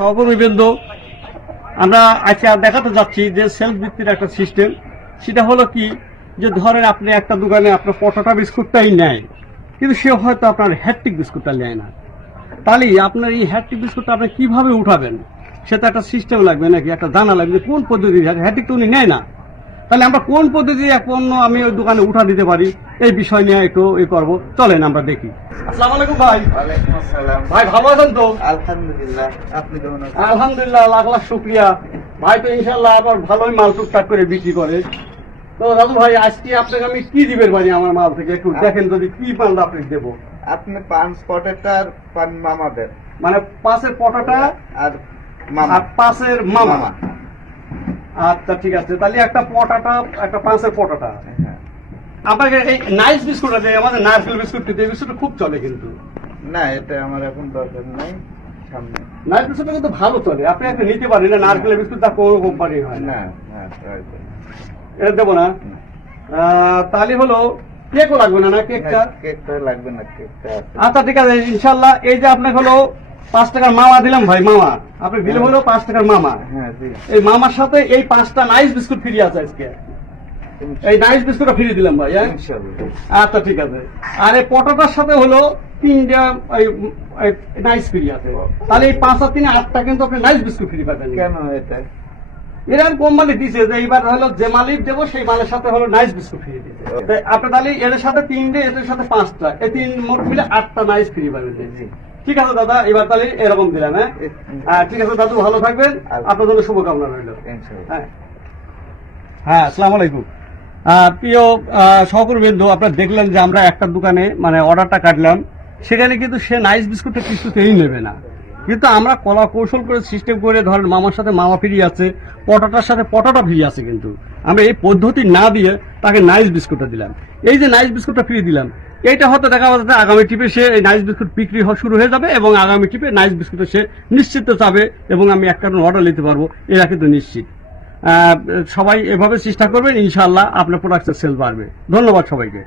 সহকর্মীবৃন্দ, আমরা আজকে দেখাতে যাচ্ছি যে সেলফ ভিত্তির একটা সিস্টেম। সেটা হলো কি, যে ধরেন আপনি একটা দোকানে আপনার পটোটা বিস্কুটটাই নেয়, কিন্তু সে হয়তো আপনার হ্যাট্রিক বিস্কুটটা নেয় না। তাহলে আপনার এই হ্যাট্রিক বিস্কুটটা আপনি কিভাবে উঠাবেন, সেটা একটা সিস্টেম লাগবে, নাকি একটা জানা লাগবে কোন পদ্ধতি। হ্যাট্রিক তো উনি নেয় না, তাহলে আমরা কোন পদ্ধতি পণ্য আমি ওই দোকানে উঠা দিতে পারি, এই বিষয় নিয়ে একটু করবো। চলেন আমরা দেখি। আসসালামু আলাইকুম ভাই। ওয়ালাইকুম আসসালাম। ভাই ভালো আছেন তো? আলহামদুলিল্লাহ, আপনি কেমন আছেন? আলহামদুলিল্লাহ, লাখ লাখ শুক্রিয়া। ভাই তো ইনশাল্লাহ আবার ভালোই মাল টুকটাক করে বিক্রি করে। তো দাদু ভাই, আজকে আপনাকে আমি কি দিবেন পারি আমার মাল থেকে, একটু দেখেন যদি কি মাল আপনাকে দেবো। আপনি পান স্পটেরটা আর পান মামাদের মানে পাশের পটাটা আর মামা আর পাশের মামা। মামা। আচ্ছা ঠিক আছে, তাহলে একটা পটাটা, একটা পাশের পটাটা। হ্যাঁ। আপনাকে এই নাইস বিস্কুট আছে, আমাদের নারকেল বিস্কুট এই বিস্কুট খুব চলে কিন্তু। না, এটা আমার এখন দরকার নাই, সামনে। নাইস বিস্কুটটা কিন্তু ভালো চলে, আপনি একটা নিতে পারেন। না নারকেলের বিস্কুট তা কোনো কোম্পানি হয় না। না, হ্যাঁ, প্রয়োজন। এটা দেবো না। তাহলে হলো কেকও লাগবে না, না কেকটা? কেকটা লাগবে না, কেকটা আছে। আচ্ছা ঠিক আছে ইনশাল্লাহ। এই যে আপনাকে হলো 5 টাকার মামা দিলাম ভাই, মামা আপনি দিলে হলো 5 টাকার মামা। হ্যাঁ, জি। এই মামার সাথে এই 5টা নাইস বিস্কুট ফ্রি আছে আজকে। এই নাইস বিস্কুটটা ফ্রি দিলাম ভাই। হ্যাঁ ইনশাআল্লাহ। আচ্ছা ঠিক আছে। আর এই পটোটার সাথে হলো 3টা নাইস ফ্রি আছে। তাহলে এই 5 আর 3 8টা কিন্তু আপনি নাইস বিস্কুট ফ্রি পাবেন। কেন এটা? এরকম কোম্পানি দিছে যে এইবার হলো যে মালিক দেবো সেই মালের সাথে হলো নাইস বিস্কুট ফ্রি দিচ্ছে। আপনি তাহলে এর সাথে 3টে, এদের সাথে 5টা, এই 3 মোট মিলে 8টা নাইস ফ্রি পাবেন। জি। ঠিক আছে দাদা, এবার তাহলে এরকম দিলাম। হ্যাঁ ঠিক আছে দাদু, ভালো থাকবেন, আপনার জন্য শুভকামনা রইল। ইনশাআল্লাহ। হ্যাঁ হ্যাঁ, আসসালামু আলাইকুম। প্রিয় সহকর্মীবৃন্দ, আপনারা দেখলেন যে আমরা একটা দোকানে মানে অর্ডারটা কাটলাম, সেখানে কিন্তু সে নাইস বিস্কুটটা কিছুতেই নেবে না। কিন্তু আমরা কলা কৌশল করে সিস্টেম করে, ধরেন মামার সাথে মামা ফ্রি আছে, পটাটার সাথে পটাটা ফ্রি আছে, কিন্তু আমরা এই পদ্ধতি না দিয়ে তাকে নাইস বিস্কুটটা দিলাম। এই যে নাইস বিস্কুটটা ফ্রি দিলাম, এইটা হয়তো দেখা যাচ্ছে আগামী টিপে সে এই নাইস বিস্কুট বিক্রি শুরু হয়ে যাবে, এবং আগামী টিপে নাইস বিস্কুটে সে নিশ্চিত চাবে, এবং আমি একটা অর্ডার নিতে পারবো, এরা কিন্তু নিশ্চিত। সবাই এভাবে চেষ্টা করবেন, ইনশাআল্লাহ আপনার প্রোডাক্টের সেল বাড়বে। ধন্যবাদ সবাইকে।